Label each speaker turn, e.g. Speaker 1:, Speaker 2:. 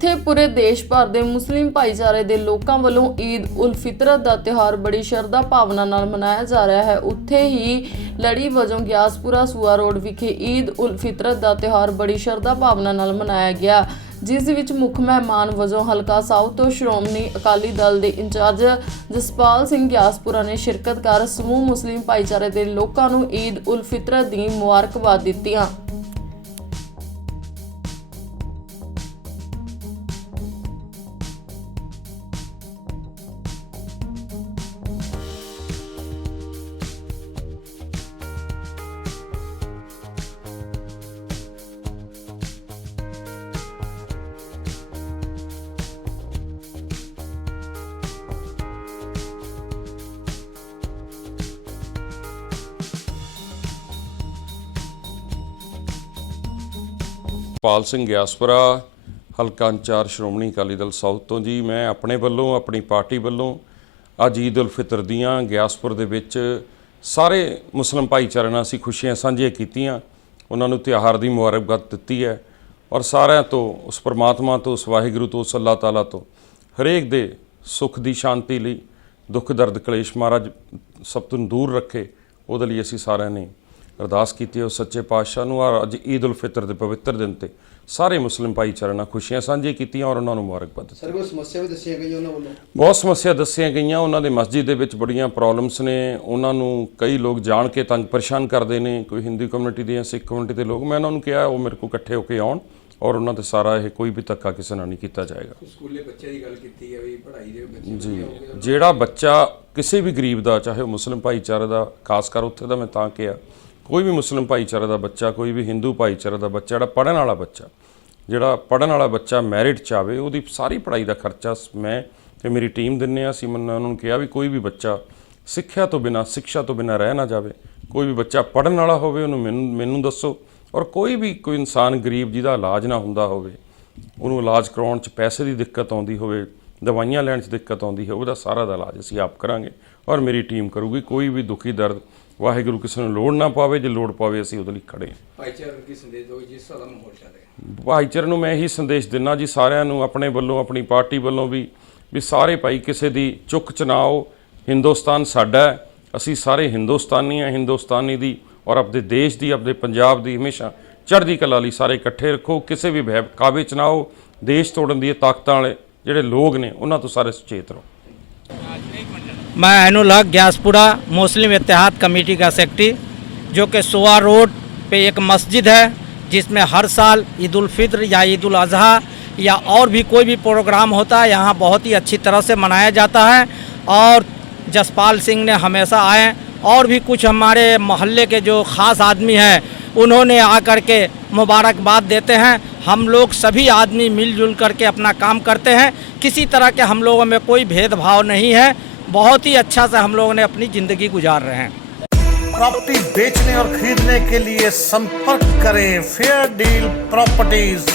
Speaker 1: ਜਿੱਥੇ ਪੂਰੇ ਦੇਸ਼ ਭਰ ਦੇ ਮੁਸਲਿਮ ਭਾਈਚਾਰੇ ਦੇ ਲੋਕਾਂ ਵੱਲੋਂ ਈਦ ਉਲ ਫਿਤਰਤ ਦਾ ਤਿਉਹਾਰ ਬੜੀ ਸ਼ਰਧਾ ਭਾਵਨਾ ਨਾਲ ਮਨਾਇਆ ਜਾ ਰਿਹਾ ਹੈ। ਉੱਥੇ ਹੀ ਲੜੀ ਵਜੋਂ ਗਿਆਸਪੁਰਾ ਸੂਆ ਰੋਡ ਵਿਖੇ ਈਦ ਉਲ ਫਿਤਰ ਦਾ ਤਿਉਹਾਰ ਬੜੀ ਸ਼ਰਧਾ ਭਾਵਨਾ ਨਾਲ ਮਨਾਇਆ ਗਿਆ। ਜਿਸ ਵਿੱਚ ਮੁੱਖ ਮਹਿਮਾਨ ਵਜੋਂ ਹਲਕਾ ਸਾਊਥ ਤੋਂ ਸ਼੍ਰੋਮਣੀ ਅਕਾਲੀ ਦਲ ਦੇ ਇੰਚਾਰਜ ਜਸਪਾਲ ਸਿੰਘ ਗਿਆਸਪੁਰਾ ਨੇ ਸ਼ਿਰਕਤ ਕਰ ਸਮੂਹ ਮੁਸਲਿਮ ਭਾਈਚਾਰੇ ਦੇ ਲੋਕਾਂ ਨੂੰ ਈਦ ਉਲ ਫਿਤਰ ਦੀ ਮੁਬਾਰਕਬਾਦ ਦਿੱਤੀਆਂ।
Speaker 2: ਪਾਲ ਸਿੰਘ ਗਿਆਸਪੁਰਾ, ਹਲਕਾ ਇੰਚਾਰਜ ਸ਼੍ਰੋਮਣੀ ਅਕਾਲੀ ਦਲ ਸਾਊਥ ਤੋਂ ਜੀ। ਮੈਂ ਆਪਣੇ ਵੱਲੋਂ, ਆਪਣੀ ਪਾਰਟੀ ਵੱਲੋਂ ਅੱਜ ਈਦ ਉਲ ਫਿਤਰ ਦੀਆਂ ਗਿਆਸਪੁਰ ਦੇ ਵਿੱਚ ਸਾਰੇ ਮੁਸਲਮ ਭਾਈਚਾਰੇ ਨਾਲ ਅਸੀਂ ਖੁਸ਼ੀਆਂ ਸਾਂਝੀਆਂ ਕੀਤੀਆਂ। ਉਹਨਾਂ ਨੂੰ ਤਿਉਹਾਰ ਦੀ ਮੁਬਾਰਕਬਾਦ ਦਿੱਤੀ ਹੈ ਔਰ ਸਾਰਿਆਂ ਤੋਂ, ਉਸ ਪਰਮਾਤਮਾ ਤੋਂ, ਉਸ ਵਾਹਿਗੁਰੂ ਤੋਂ, ਉਸ ਅੱਲਾਹ ਤਾਲਾ ਤੋਂ ਹਰੇਕ ਦੇ ਸੁੱਖ ਦੀ ਸ਼ਾਂਤੀ ਲਈ ਦੁੱਖ ਦਰਦ ਕਲੇਸ਼ ਮਹਾਰਾਜ ਸਭ ਤੋਂ ਦੂਰ ਰੱਖੇ। ਉਹਦੇ ਲਈ ਅਸੀਂ ਸਾਰਿਆਂ ਨੇ ਅਰਦਾਸ ਕੀਤੀ ਹੈ ਉਸ ਸੱਚੇ ਪਾਤਸ਼ਾਹ ਨੂੰ ਔਰ ਅੱਜ ਈਦ ਉਲ ਫਿਤਰ ਦੇ ਪਵਿੱਤਰ ਦਿਨ ਤੇ ਸਾਰੇ ਮੁਸਲਿਮ ਭਾਈਚਾਰੇ ਨਾਲ ਖੁਸ਼ੀਆਂ ਸਾਂਝੀਆਂ ਕੀਤੀਆਂ ਔਰ ਉਹਨਾਂ ਨੂੰ ਮੁਬਾਰਕਬਾਦ ਦਿੱਤੀ
Speaker 3: ਸਰ ਕੋਈ ਸਮੱਸਿਆ ਵੀ ਦੱਸੀਆਂ ਗਈਆਂ ਉਹਨਾਂ ਵੱਲੋਂ?
Speaker 2: ਬਹੁਤ ਸਮੱਸਿਆ ਦੱਸੀਆਂ ਗਈਆਂ। ਉਹਨਾਂ ਦੇ ਮਸਜਿਦ ਦੇ ਵਿੱਚ ਬੜੀਆਂ ਪ੍ਰੋਬਲਮਸ ਨੇ। ਉਹਨਾਂ ਨੂੰ ਕਈ ਲੋਕ ਜਾਣ ਕੇ ਤੰਗ ਪਰੇਸ਼ਾਨ ਕਰਦੇ ਨੇ। ਕੋਈ ਹਿੰਦੂ ਕਮਿਊਨਿਟੀ ਦੇ ਜਾਂ ਸਿੱਖ ਕਮਿਊਨਿਟੀ ਦੇ ਲੋਕ। ਮੈਂ ਉਹਨਾਂ ਨੂੰ ਕਿਹਾ ਉਹ ਮੇਰੇ ਕੋਲ ਇਕੱਠੇ ਹੋ ਕੇ ਆਉਣ ਔਰ ਉਹਨਾਂ ਤੇ ਸਾਰਾ ਇਹ ਕੋਈ ਵੀ ਧੱਕਾ ਕਿਸੇ ਨਾਲ ਨਹੀਂ ਕੀਤਾ ਜਾਏਗਾ।
Speaker 3: ਸਕੂਲੇ ਬੱਚੇ ਦੀ ਗੱਲ ਕੀਤੀ ਹੈ ਵੀ ਪੜ੍ਹਾਈ ਦੇ ਬੱਚੇ
Speaker 2: ਜੀ। ਜਿਹੜਾ ਬੱਚਾ ਕਿਸੇ ਵੀ ਗਰੀਬ ਦਾ ਚਾਹੇ ਉਹ ਮੁਸਲਿਮ ਭਾਈਚਾਰੇ ਦਾ ਖਾਸ ਕਰ ਉੱਥੇ ਦਾ ਮੈਂ ਤਾਂ ਕਿਹਾ ਕੋਈ ਵੀ ਮੁਸਲਿਮ ਭਾਈਚਾਰੇ ਦਾ ਬੱਚਾ, ਕੋਈ ਵੀ ਹਿੰਦੂ ਭਾਈਚਾਰੇ ਦਾ ਬੱਚਾ, ਜਿਹੜਾ ਪੜਨ ਵਾਲਾ ਬੱਚਾ, ਜਿਹੜਾ ਪੜਨ ਵਾਲਾ ਬੱਚਾ ਮੈਰਿਟ ਚ ਆਵੇ, ਉਹਦੀ ਸਾਰੀ ਪੜ੍ਹਾਈ ਦਾ ਖਰਚਾ ਸ- ਮੈਂ ਤੇ ਮੇਰੀ ਟੀਮ ਦਿੰਨੇ ਆ। ਅਸੀਂ ਮੈਂ ਉਹਨਾਂ ਨੂੰ ਕਿਹਾ ਵੀ ਕੋਈ ਵੀ ਬੱਚਾ ਸਿੱਖਿਆ ਤੋਂ ਬਿਨਾ, ਸਿੱਖਿਆ ਤੋਂ ਬਿਨਾ ਰਹਿ ਨਾ ਜਾਵੇ। ਕੋਈ ਵੀ ਬੱਚਾ ਪੜਨ ਵਾਲਾ ਹੋਵੇ, ਉਹਨੂੰ ਮੈਨੂੰ ਮੈਨੂੰ ਦੱਸੋ। ਔਰ ਕੋਈ ਵੀ ਕੋਈ ਇਨਸਾਨ ਗਰੀਬ ਜਿਹਦਾ ਇਲਾਜ ਨਾ ਹੁੰਦਾ ਹੋਵੇ, ਉਹਨੂੰ ਇਲਾਜ ਕਰਾਉਣ 'ਚ ਪੈਸੇ ਦੀ ਦਿੱਕਤ ਆਉਂਦੀ ਹੋਵੇ ਦਵਾਈਆਂ ਲੈਣ 'ਚ ਦਿੱਕਤ ਆਉਂਦੀ ਹੈ ਉਹਦਾ ਸਾਰਾ ਦਾ ਇਲਾਜ ਅਸੀਂ ਆਪ ਕਰਾਂਗੇ ਔਰ ਮੇਰੀ ਟੀਮ ਕਰੂਗੀ ਕੋਈ ਵੀ ਦੁਖੀ ਦਰਦ ਵਾਹਿਗੁਰੂ ਕਿਸੇ ਨੂੰ ਲੋੜ ਨਾ ਪਾਵੇ ਜੇ ਲੋੜ ਪਾਵੇ ਅਸੀਂ ਉਹਦੇ ਲਈ ਖੜੇ ਹਾਂ।
Speaker 3: ਭਾਈਚਾਰੇ ਕੀ ਸੰਦੇਸ਼ ਦੋ ਜਿਸ ਤਰ੍ਹਾਂ ਦਾ ਮਾਹੌਲ ਚੱਲ ਰਿਹਾ
Speaker 2: ਭਾਈਚਾਰੇ ਨੂੰ ਮੈਂ ਇਹੀ ਸੰਦੇਸ਼ ਦਿੰਨਾ ਜੀ ਸਾਰਿਆਂ ਨੂੰ ਆਪਣੇ ਵੱਲੋਂ ਆਪਣੀ ਪਾਰਟੀ ਵੱਲੋਂ ਵੀ ਵੀ ਸਾਰੇ ਭਾਈ ਕਿਸੇ ਦੀ ਚੁੱਕ ਚ ਨਾ ਆਓ ਹਿੰਦੁਸਤਾਨ ਸਾਡਾ ਹੈ ਅਸੀਂ ਸਾਰੇ ਹਿੰਦੁਸਤਾਨੀ ਆ ਹਿੰਦੁਸਤਾਨੀ ਦੀ ਔਰ ਆਪਣੇ ਦੇਸ਼ ਦੀ ਆਪਣੇ ਪੰਜਾਬ ਦੀ ਹਮੇਸ਼ਾ ਚੜ੍ਹਦੀ ਕਲਾ ਲਈ ਸਾਰੇ ਇਕੱਠੇ ਰੱਖੋ ਕਿਸੇ ਵੀ ਕਾਵੇ ਚ ਨਾ ਦੇਸ਼ ਤੋੜਨ ਦੀ ਤਾਕਤਾਂ ਵਾਲੇ ਜਿਹੜੇ ਲੋਕ ਨੇ ਉਹਨਾਂ ਤੋਂ ਸਾਰੇ ਸੁਚੇਤ ਰਹੋ
Speaker 4: मैं ऐनुल हक ग्यासपुरा मुस्लिम इतिहाद कमेटी का सेक्रेटरी जो कि सुआ रोड पे एक मस्जिद है जिसमें हर साल ईद उल फित्र या ईद उल अजहा या और भी कोई भी प्रोग्राम होता है यहाँ बहुत ही अच्छी तरह से मनाया जाता है और जसपाल सिंह ने हमेशा आए और भी कुछ हमारे मोहल्ले के जो ख़ास आदमी हैं उन्होंने आकर के मुबारकबाद देते हैं हम लोग सभी आदमी मिलजुल करके अपना काम करते हैं। किसी तरह के हम लोगों में कोई भेदभाव नहीं है। बहुत ही अच्छा से हम लोगों ने अपनी ज़िंदगी गुजार रहे हैं।
Speaker 5: प्रॉपर्टी बेचने और खरीदने के लिए संपर्क करें। Fair deal properties.